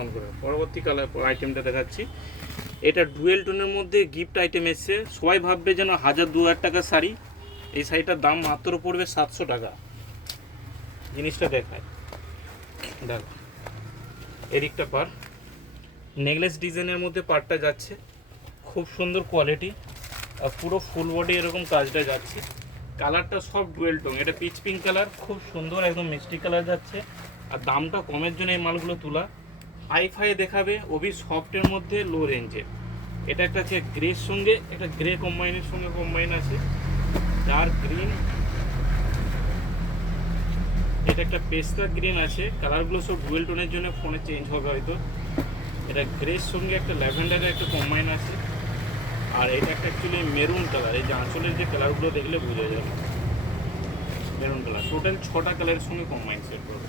On করে পরবর্তী colour আইটেমটা দেখাচ্ছি। এটা ডুয়েল টোনের মধ্যে গিফট আইটেম এসছে। সবাই ভাববে যেন 1000-2000 টাকার শাড়ি, এই শাড়িটার দাম মাত্র পড়বে 700 টাকা। জিনিসটা দেখায়, দেখো এদিকটা পার নেকলেস ডিজাইনের মধ্যে পারটা যাচ্ছে, খুব সুন্দর কোয়ালিটি, আর পুরো ফুল বডি এরকম কাজটা যাচ্ছে। কালারটা সব ডুয়েল টোন, এটা পিচ পিঙ্ক কালার, খুব সুন্দর একদম মিষ্টি কালার যাচ্ছে। আর দামটা কমের জন্য এই মালগুলো তোলা। হাই ফাই দেখাবে, ওবি সফটের মধ্যে লো রেঞ্জে। এটা একটা আছে গ্রের সঙ্গে, একটা গ্রে কম্বাইনের সঙ্গে কম্বাইন আছে, ডার্ক গ্রিন, এটা একটা পেস্তা গ্রিন আছে। কালারগুলো সব ডুয়েল টোনের জন্য ফোনে চেঞ্জ হবে হয়তো। এটা গ্রের সঙ্গে একটা ল্যাভেন্ডারের একটা কম্বাইন আছে। আর এটা একটা অ্যাকচুয়ালি মেরুন কালার, এই যে আঁচলের যে কালারগুলো দেখলে বোঝা যাবে মেরুন কালার। টোটাল 6টা কালারের সঙ্গে কম্বাইন সেট করবে।